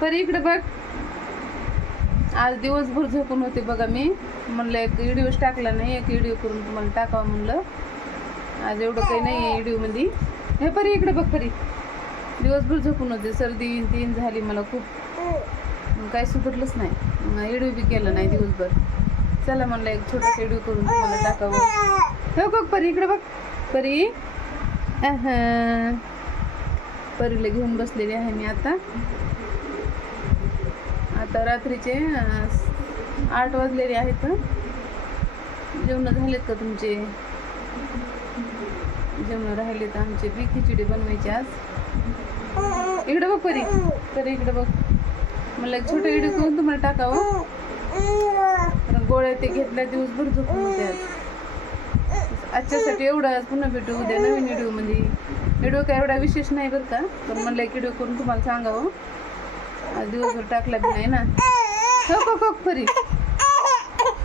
परी इकडे बघ. आज दिवसभर झोपून होते बघा मी. म्हणलं एक व्हिडिओच टाकला नाही, एक व्हिडिओ करून तुम्हाला टाकावं म्हणलं. आज एवढं काही नाही आहे व्हिडिओमध्ये. हे परी इकडे बघ. परी दिवसभर झोपून होते, सर्दी तीन झाली मला खूप. मग काही सुधारलंच नाही, व्हिडिओ बी केला नाही दिवसभर. चला म्हणलं एक छोटासा व्हिडिओ करून तुम्हाला टाकावं. हो बघ परी इकडे बघ. परी परीला घेऊन बसलेली आहे मी आता. रात्रीचे 8 वाजलेले आहेत. जेवण झालेत का तुमचे? जेवण राहिले तर आमचे बी खिचडी बनवायची आज. इकडे बघ परी. परी इकडे बघ. मला एक छोटं व्हिडिओ करून तुम्हाला टाकावं. कारण गोळ्या ते घेतल्या, दिवसभर झोपून होते आज. आजच्यासाठी एवढं. पुन्हा भेटू उद्या नवीन व्हिडिओमध्ये. व्हिडिओ काय एवढा विशेष नाही बरं का, पण मला एक व्हिडिओ करून तुम्हाला सांगावं. आज दिवसभर टाकला बी नाही ना. हो परी.